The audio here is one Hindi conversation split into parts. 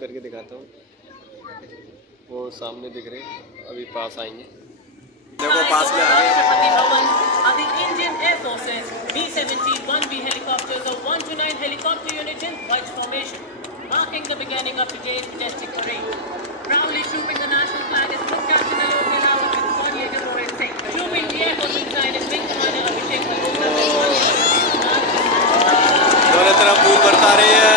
करके दिखाता हूँ। वो सामने दिख रहे हैं, अभी पास आएंगे। देखो पास में आ गए। The Indian Air Force's B-71B helicopters, a 1-9 helicopter unit in white formation, marking the beginning of today's majestic parade. Proudly trooping the national flag is Group Captain Alok Rawat and Coordinator Rohit Singh. Trooping the Air Force inside is Wing Commander Abhishek Malhotra. दोनों तरफ फूल बरसा रही है।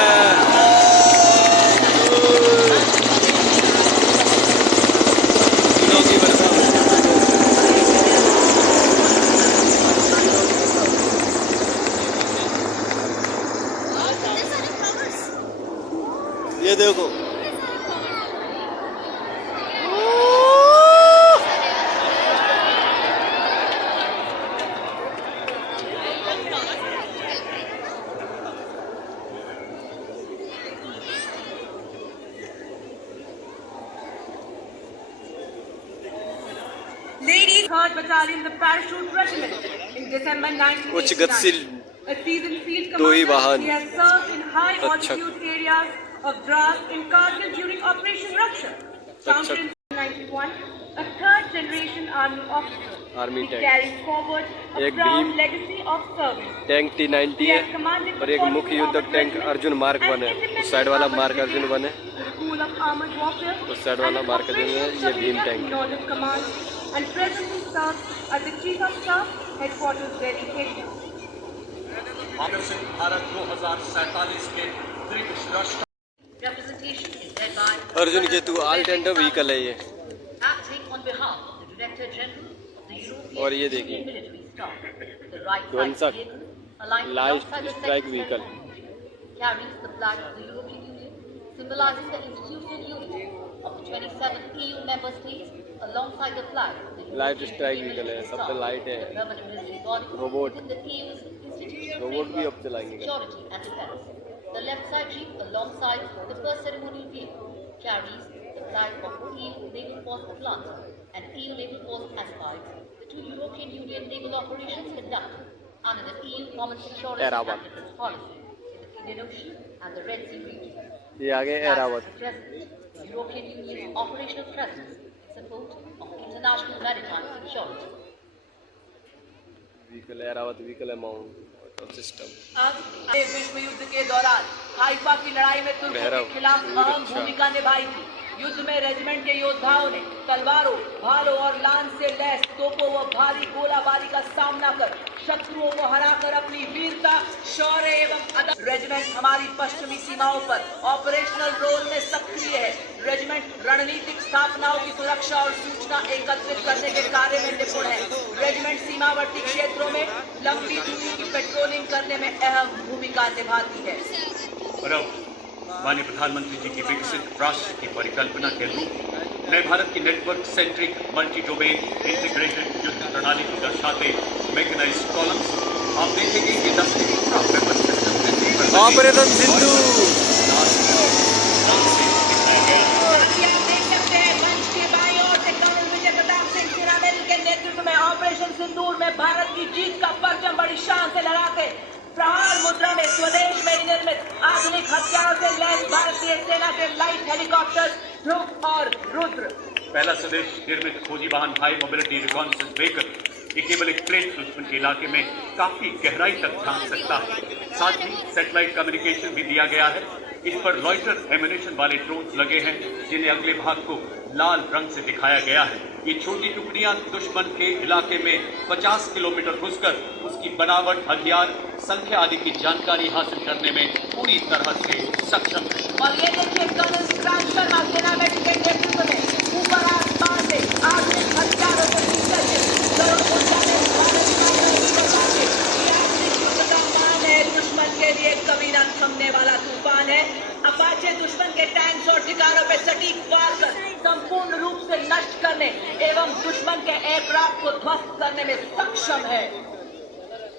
ये देखो Ladies, 3rd Battalion, the Parachute Regiment, in December 1989. उच्च गतिशील A seasoned field दो ही commander, वाहन he has served in high Takshak. altitude areas of Dras in Kargil during Operation Raksha. Founded in 1991, a 3rd generation army officer, Army he tank। carries forward a एक proud Bhim legacy of service. Tank T90 He है has commanded और the एक मुख्य 40th युद्धक Armored tank Regiment Arjun mark and 1 है। Independent उस साइड वाला Armored मार्क अर्जुन Brigade, 1 है, the School of Armored Warfare, उस साइड वाला and मार्क अर्जुन है। Operations ये भीम Surveillance टैंक है। Northern Command, and presently serves as the Chief of Staff, Headquarters Delhi, Kenya. विकसित भारत 2047 के त्रिभुज राष्ट्र Representation is led by Arjun Ketu all tender vehicle है ये। acting on behalf of the Director General of the European और ये देखिए, Union Military Staff. The right ध्वंसक, side vehicle, aligned light alongside the strike second vehicle. carries the flag of the European Union, symbolizing the institutional unity of the 27 EU member states alongside the flag of the light European strike Union vehicle है, Military सब पे Staff, लाइट है। the permanent military body robot, within the EU's institutional robot भी framework अब चलाएंगे। of security and defense. The left side jeep alongside the first ceremonial vehicle carries the flag of EU Naval Force Atlanta and EU Naval Force Aspide, the two European Union naval operations conducted under the EU Common Security and Erawan। Defense Policy in the Indian Ocean and the Red Sea region. ये आगे Airavat. The European Union's operational presence in support of international maritime security. Vehicle Airavat vehicle amount system. अब विश्व युद्ध के दौरान हाइफा की लड़ाई में तुर्कों के खिलाफ अहम भूमिका निभाई थी। युद्ध में रेजिमेंट के योद्धाओं ने तलवारों, भालों और लांस से लैस तोपों व भारी गोलाबारी का सामना कर शत्रुओं को हराकर अपनी वीरता, शौर्य एवं अदब। रेजिमेंट हमारी पश्चिमी सीमाओं पर ऑपरेशनल रोल में सक्रिय है। रेजिमेंट रणनीतिक स्थापनाओं की सुरक्षा और सूचना एकत्रित करने के कार्य में निपुण है। रेजिमेंट सीमावर्ती क्षेत्रों में लंबी दूरी की पेट्रोलिंग करने में अहम भूमिका निभाती है। और अब माननीय प्रधानमंत्री जी की विकसित राष्ट्र की परिकल्पना के अनुरूप नए भारत की network centric multi domain integrated युद्ध प्रणाली को दर्शाते मैकेनाइज्ड कॉलम्स आप देखेंगे कि 10 ऑपरेशन सिंधु। नेतृत्व में ऑपरेशन सिंदूर में भारत की जीत का परचम बड़ी शान से लहराते प्रहार मुद्रा में स्वदेश में निर्मित आधुनिक हथियारों से लैस भारतीय सेना के लाइट हेलीकॉप्टर ध्रुव और रुद्र। पहला स्वदेश निर्मित खोजी वाहन हाई मोबिलिटी रिकॉन्सेंस व्हीकल ये केवल एक प्लेन दुश्मन के इलाके में काफी गहराई तक झांक सकता है। साथ ही सैटेलाइट कम्युनिकेशन भी दिया गया है। इस पर लॉइटर एम्यूनेशन वाले ड्रोन लगे हैं जिन्हें अगले भाग को लाल रंग से दिखाया गया है। ये छोटी टुकड़ियां दुश्मन के इलाके में 50 किलोमीटर घुसकर उसकी बनावट, हथियार, संख्या आदि की जानकारी हासिल करने में पूरी तरह से सक्षम है। और ये देखिए कर्नल शर्मा सेना में नेतृत्व में ऊपर आसमान से आधुनिक हथियारों से दुश्मन के लिए कभी न थमने वाला तूफान है। अपाचे दुश्मन के टैंक्स और ठिकानों पर सटीक वार कर संपूर्ण रूप से नष्ट करने एवं दुश्मन के एयरक्राफ्ट को ध्वस्त करने में सक्षम है।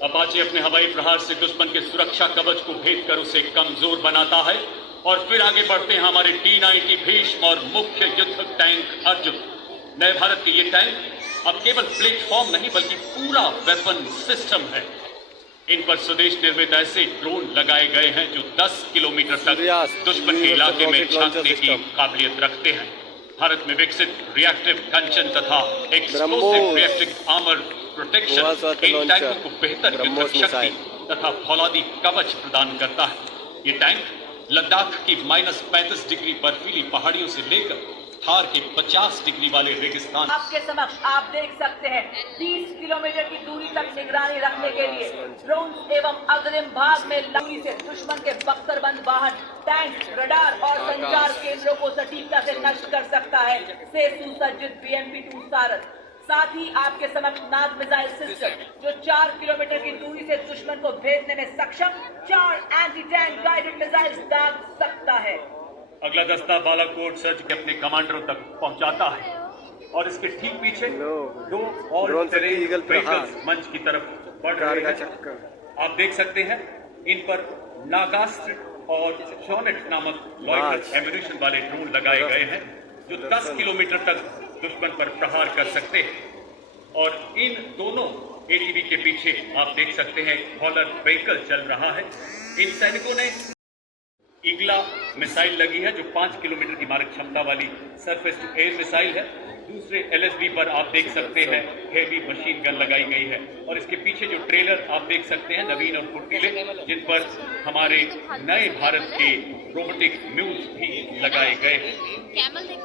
अपाचे अपने हवाई प्रहार से दुश्मन के सुरक्षा कवच को भेद कर उसे कमजोर बनाता है। और फिर आगे बढ़ते हैं हमारे T90 भीष्म और मुख्य युद्धक टैंक अर्जुन। नए भारत के ये टैंक अब केवल प्लेटफॉर्म नहीं बल्कि पूरा वेपन सिस्टम है। इन पर स्वदेश निर्मित ऐसे ड्रोन लगाए गए हैं जो 10 किलोमीटर तक सूर्यास्त दुश्मन के यूनिवर्सल इलाके में रॉकेट लॉन्चर झांकने की सिस्टम। काबिलियत रखते हैं। भारत में विकसित रिएक्टिव कंचन तथा explosive BrahMos reactive armour protection Goa स्वास्थ्य इन लॉन्चर, टैंकों को बेहतर ब्रह्मोस युद्धक शक्ति मिसाइल। तथा फौलादी कवच प्रदान करता है। ये टैंक लद्दाख की -35 डिग्री बर्फीली पहाड़ियों से लेकर थार के 50 डिग्री वाले रेगिस्तान आपके समक्ष आप देख सकते हैं 30 किलोमीटर की दूरी तक निगरानी रखने के लिए ड्रोन एवं अग्रिम भाग में दूरी से दुश्मन के बख्तरबंद वाहन, टैंक, रडार और संचार केंद्रों को सटीकता से नष्ट कर सकता है से सुसज्जित BMP-2 सारथ। साथ ही आपके समक्ष नाग मिसाइल सिस्टम जो 4 किलोमीटर की दूरी से दुश्मन को भेदने में सक्षम 4 एंटी टैंक गाइडेड मिसाइल दाग सकता है। अगला दस्ता बालाकोट सर्च के अपने कमांडरों तक पहुंचाता है और इसके ठीक पीछे दो ऑल ड्रोन से टेरेन ईगल प्रहार। व्हीकल्स मंच की तरफ बढ़ कार रहे का हैं। चक्कर। आप देख सकते हैं इन पर नागास्त्र और शॉनेट नामक लॉयटर एम्यूनिशन वाले ड्रोन लगाए गए हैं जो 10 किलोमीटर तक दुश्मन पर प्रहार कर सकते हैं। और इन दोनों ATV के पीछे आप देख सकते हैं एक हॉलर व्हीकल चल रहा है। इन सैनिकों ने ईगला मिसाइल लगी है जो 5 किलोमीटर की मारक क्षमता वाली सरफेस टू एयर मिसाइल है। दूसरे LSB पर आप देख सकते हैं हेवी मशीन गन लगाई गई है और इसके पीछे जो ट्रेलर आप देख सकते हैं नवीन और फुर्तीले, जिन पर हमारे नए भारत के रोबोटिक म्यूज भी लगाए गए हैं।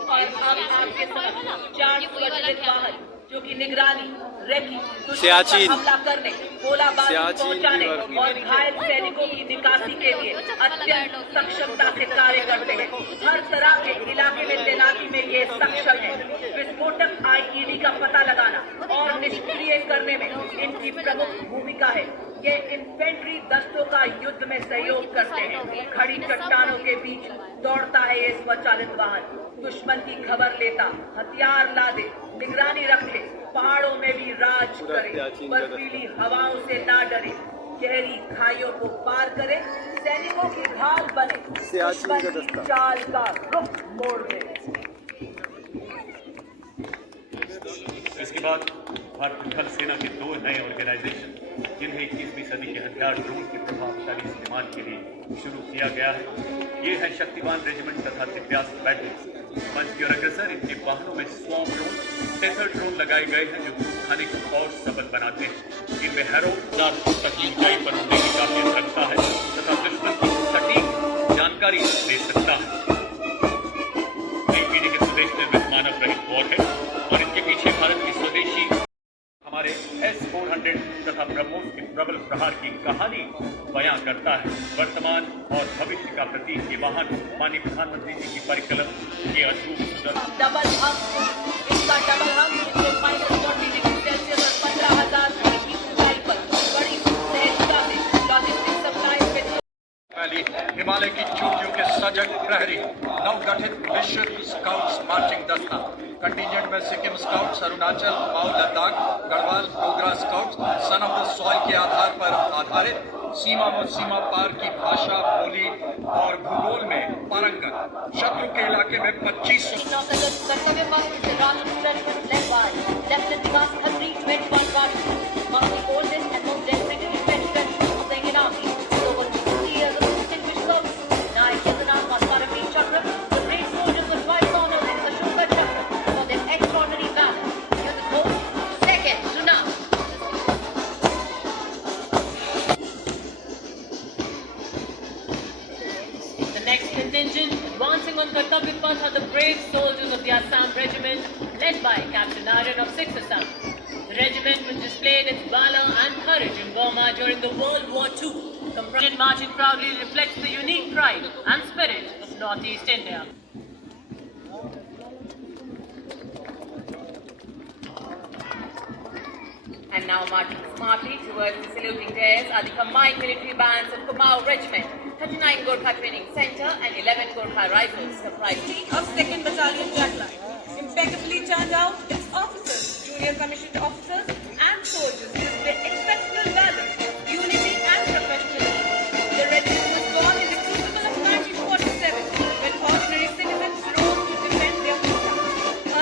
और अब आपके समक्ष 4 स्वचालित वाहन जो कि निगरानी, रेकी, दुश्मन सियाचिन। पर हमला करने, गोला बारूद सियाचिन पहुंचाने की और घायल सैनिकों की निकासी के लिए अत्यंत सक्षमता से कार्य करते हैं। हर तरह के इलाके में तैनाती में ये सक्षम है। विस्फोटक IED का पता लगाना और निष्क्रिय करने में इनकी प्रमुख भूमिका है। ये इन्फेंट्री दस्तों का युद्ध में सहयोग करते हैं। खड़ी चट्टानों के बीच दौड़ता है ये स्वचालित वाहन, दुश्मन की खबर लेता, हथियार लादे, निगरानी रखे, पहाड़ों में भी राज करे, बर्फीली हवाओं से ना डरे, गहरी खाइयों को पार करे, सैनिकों की ढाल बने, दुश्मन की चाल का रुख मोड़ दे। इसके बाद भारतीय थल सेना के 2 नए ऑर्गेनाइजेशन जिन्हें 21वीं सदी के हथियार ड्रोन के प्रभावशाली इस्तेमाल के लिए शुरू किया गया है। ये है शक्तिवान रेजिमेंट तथा दिव्यास्त्र बैटल। मंच की ओर अग्रसर इनके वाहनों में स्वॉर्म ड्रोन, टेथर ड्रोन लगाए गए हैं जो खाने को और सबल बनाते हैं। इनमें हैरो 1000 फुट तक की ऊंचाई पर उड़ने की काबिलियत रखता है तथा दुश्मन की सटीक जानकारी दे सकता है। नई पीढ़ी के स्वदेश निर्मित मानव रहित वॉर है और इनके पीछे भारत की स्वदेशी हमारे S-400 तथा ब्रह्मोस के प्रबल प्रहार की कहानी बयां करता है। वर्तमान और भविष्य का प्रतीक ये वाहन माननीय प्रधानमंत्री जी की परिकल्पना के अद्भुत डबल हम्प, इसका डबल हम्प जो -40 डिग्री सेल्सियस और 15,000 फीट की ऊंचाई पर बड़ी सहजता से लॉजिस्टिक सप्लाई में हिमालय की चोटियों के सजग प्रहरी, नवगठित विश्व स्काउट्स मार्चिंग दस्ता, कंटिजेंट में Sikkim scouts, Arunachal, Mao Ladakh, Garhwal, Dogra scouts, son of the soil के आधार पर आधारित, सीमा व सीमा पार की भाषा, बोली और भूगोल में पारंगत, शत्रु के इलाके में 2500 Contingent advancing on Kartavya Path are the brave soldiers of the Assam Regiment, led by Captain Aryan of 6th Assam. The regiment, which displayed its valor and courage in Burma during the World War II, comprised marching proudly reflects the unique pride and spirit of Northeast India. And now marching smartly towards the saluting dais are the combined military bands of Kumaon Regiment, 39 Gorkha Training Center and 11 Gorkha Rifles, comprising of 2nd Battalion Blackline. Impeccably turned out, its officers, junior commissioned officers and soldiers display exceptional valor, unity and professionalism. The regiment was born in the crucible of 1947 when ordinary citizens rose to defend their hometown,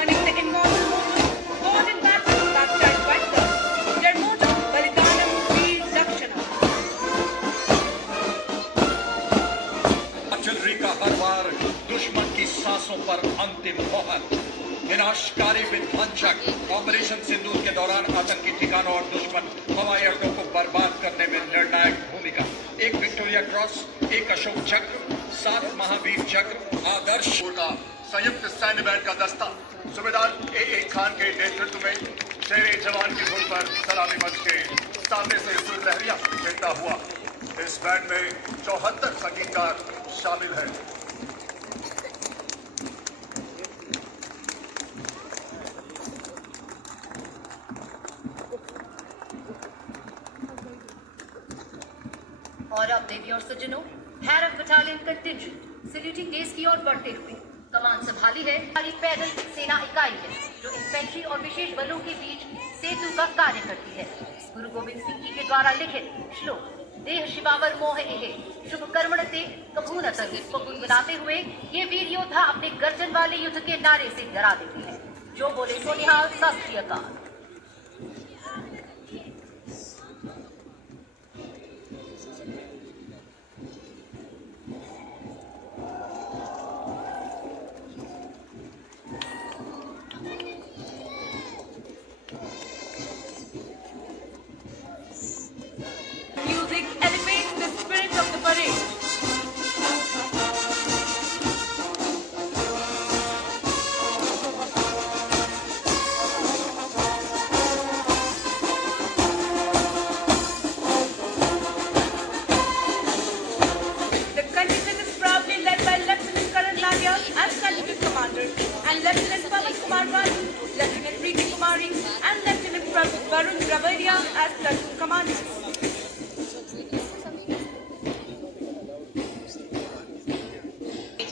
earning the immortal motto, born in battle, baptized by blood. Their motto, Balidanam Veer Dakshana, प्रयासों पर अंतिम मोहर। विनाशकारी विध्वंसक ऑपरेशन सिंदूर के दौरान आतंकी ठिकानों और दुश्मन हवाई अड्डों को बर्बाद करने में निर्णायक भूमिका। एक विक्टोरिया क्रॉस, एक अशोक चक्र, 7 महावीर चक्र, आदर्श का संयुक्त सैन्य बैंड का दस्ता सूबेदार ए खान के नेतृत्व में शेरे जवान की धुन पर सलामी मंच के सामने से सुर लहरिया खेलता हुआ। इस बैंड में 74 संगीतकार शामिल हैं। और अब देवी और सज्जनों, हैरत बटालियन कंटिंजेंट सैल्यूटिंग डेज की ओर बढ़ते हुए कमान संभाली है। हमारी पैदल सेना इकाई है जो इंफेंट्री और विशेष बलों के बीच सेतु का कार्य करती है। गुरु गोविंद सिंह जी के द्वारा लिखित श्लोक देह शिवावर मोह एहे शुभ कर्मण ते कभू न तरे को गुनगुनाते हुए ये वीर योद्धा अपने गर्जन वाले युद्ध के नारे से डरा देते हैं। जो बोले सो निहाल, सत श्री अकाल। Music elevates the spirit of the parade. The contingent is proudly led by Lieutenant Karan Lalia as contingent commander and Lieutenant Pavan Kumar Rani, Lieutenant Preeti Kumari and Lieutenant Varun Ravaria as platoon commanders.